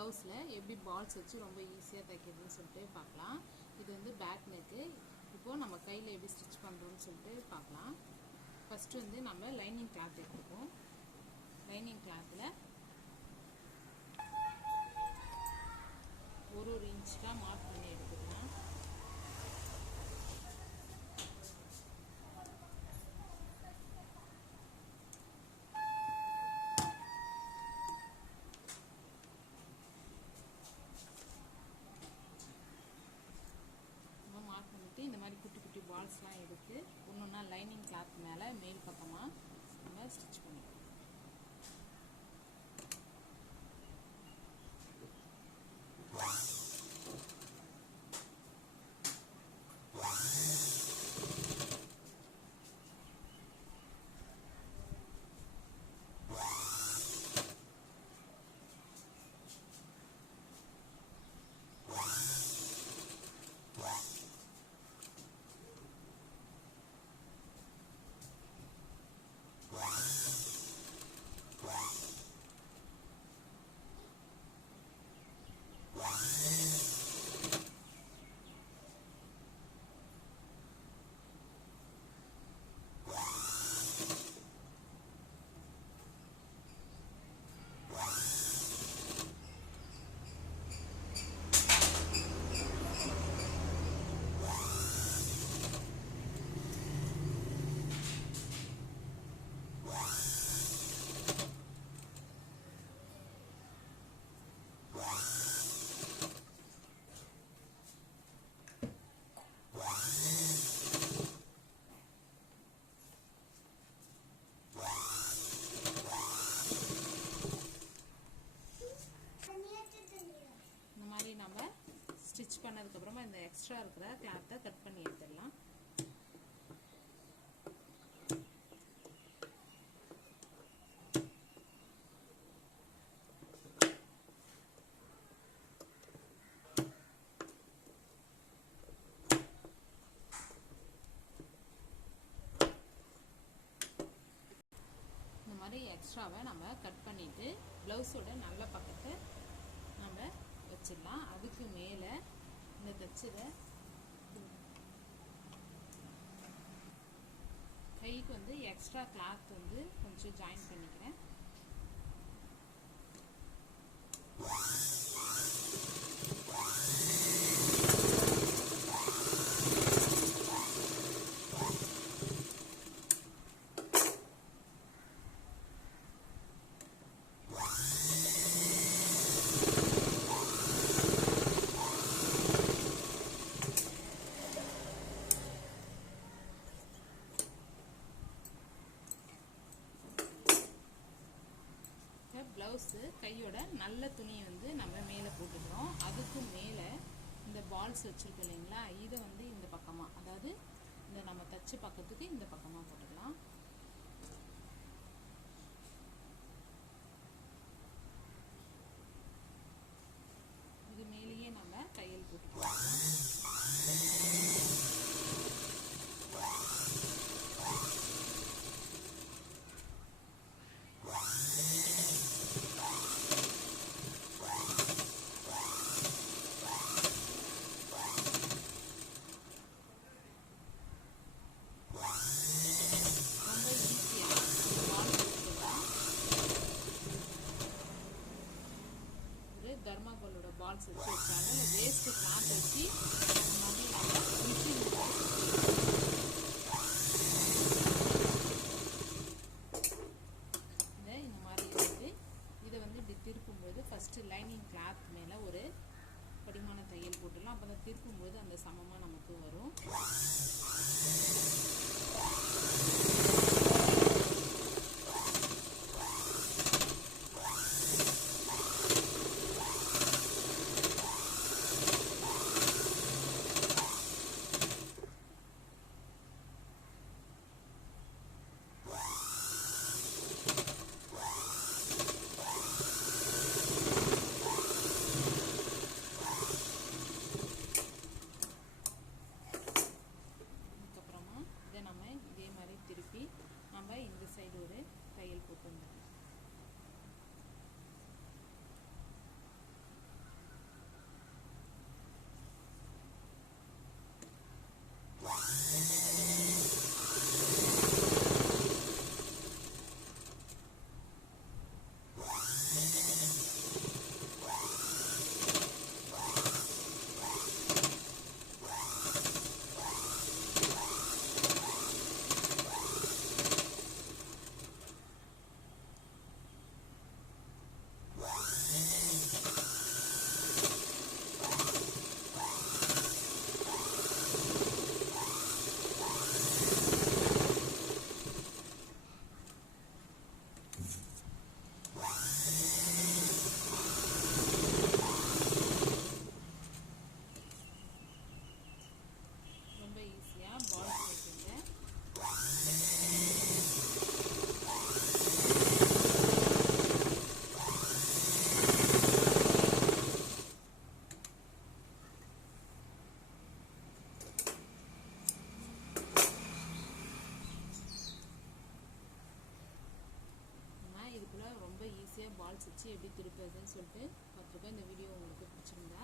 ப்ளவுஸில் எப்படி பால்ஸ் வச்சு ரொம்ப ஈஸியாக தைக்கிறதுன்னு சொல்லிட்டு பார்க்கலாம். இது வந்து பேக் நெக்கு. இப்போது நம்ம கையில் எப்படி ஸ்டிச் பண்ணுறோன்னு சொல்லிட்டு பார்க்கலாம். ஃபஸ்ட்டு வந்து நம்ம லைனிங் கிளாத் எடுத்துப்போம். லைனிங் கிளாத்தில் ஒரு இன்ச்க்காக மார்க் பண்ணி எடுத்துக்கலாம். இந்த மாதிரி குட்டி குட்டி பால்ஸ்லாம் எடுத்து ஒன்றுன்னா லைனிங் கிளாத் மேலே மேல் பக்கமாக நம்ம ஸ்டிச் பண்ணிக்கலாம். ஸ்டிச் பண்ணதுக்கப்புறமா இந்த எக்ஸ்ட்ரா இருக்கிற கிளாத்தை கட் பண்ணி எடுத்துடலாம். இந்த மாதிரி எக்ஸ்ட்ராவை நம்ம கட் பண்ணிட்டு ப்ளவுஸோட நல்ல பக்கத்தை நம்ம வச்சிடலாம். அதுக்கு மேலே இந்த தச்சதை கைக்கு வந்து எக்ஸ்ட்ரா கிளாத் வந்து கொஞ்சம் ஜாயின் பண்ணிக்கிறேன். ப்ளவுஸு கையோட நல்ல துணியை வந்து நம்ம மேலே போட்டுக்கிறோம். அதுக்கு மேலே இந்த பால்ஸ் வச்சுருக்கோம் இல்லைங்களா, இதை வந்து இந்த பக்கமாக, அதாவது இந்த நம்ம தச்சு பக்கத்துக்கு இந்த பக்கமாக போட்டுக்கலாம். இது மேலேயே நம்ம தையல் போட்டுக்கலாம். தர்மாகோலோட பால்ஸ் வச்சு வச்சாங்க. இல்லை வேஸ்ட்டு கிளாத் வச்சு அந்த மாதிரி நம்ம மிஷின் இந்த மாதிரி இருக்குது. இதை வந்து இப்படி திருப்பும்போது ஃபஸ்ட்டு லைனிங் கிளாத் மேலே ஒரு படிமான தையல் போட்டுடலாம். அப்போ தான் திருப்பும்போது அந்த சமமாக நமக்கு வரும். பால்ஸ் வச்சு எப்படி திருப்புறதுன்னு சொல்லிட்டு பார்த்துருக்கோம். இந்த வீடியோ உங்களுக்கு பிடிச்சிருந்தா